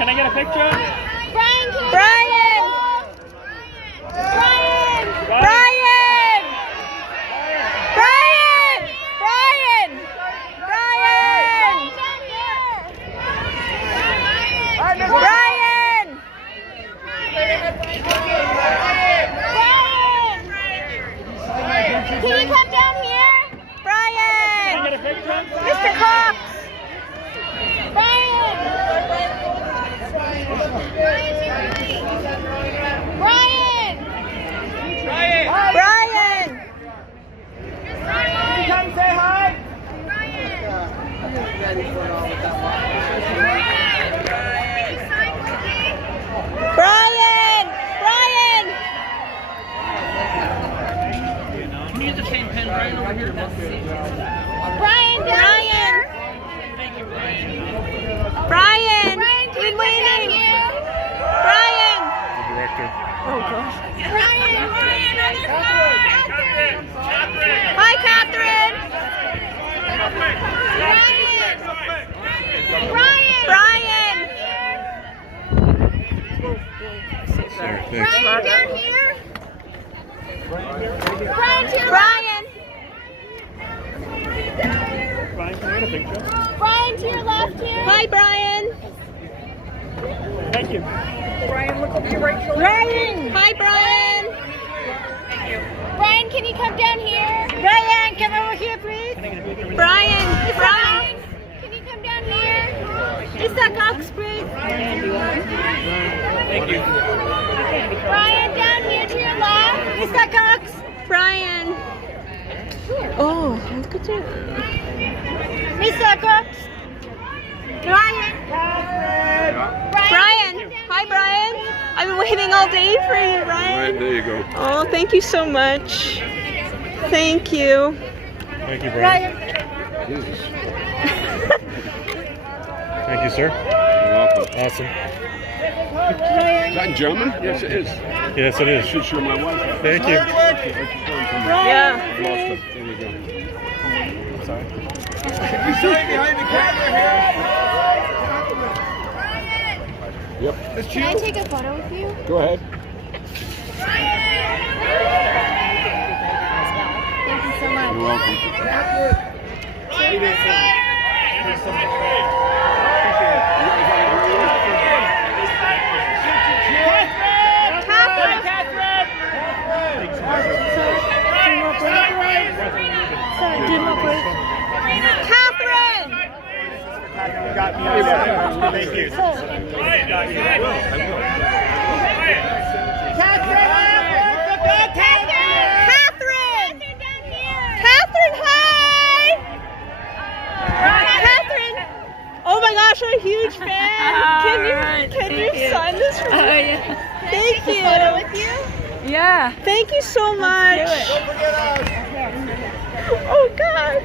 Can I get a picture? Brian! Brian! Brian! Brian! Brian! Brian! Brian! Can you come down here? Brian! Can I get a picture? Mr. Cox! Brian! Brian! Brian! Can you come say hi? Brian! Can you use the same pen, Brian, over here? Brian! Thank you, Brian. Brian, can you waiting. Brian! The director. Oh, gosh. Brian! Catherine! Hi, Catherine! Brian! Sorry, thanks. Brian, down here? Brian, to your Brian! Brian, can I get a picture? Brian, to your left here. Hi, Brian! Thank you. Brian, look over your right shoulder. Brian! Hi, Brian! Brian, can you come down here? Brian, come over here, please. Brian! Brian! Can you come down here? Mr. Cox, please. Thank you. Brian, down here to your left. Mr. Cox! Brian! Oh, look at you. Mr. Cox! Brian! Brian! Hi, Brian! I've been waiting all day for you, Brian. Right, there you go. Oh, thank you so much. Thank you. Thank you, Brian. Jesus. Thank you, sir. You're welcome. Awesome. Is that in German? Yes, it is. Yes, it is. Should show my wife. Thank you. Yeah. Yeah. Lost it. There we go. Sorry. You see behind the camera here? Yep. Can I take a photo with you? Go ahead. Thank you so much. You're welcome. Catherine! Thank you. Catherine! Catherine, hi! Catherine! Oh my gosh, I'm a huge fan. Can you sign this for me? Oh, yeah. Thank you. With you? Yeah. Thank you so much. Do it. Oh God.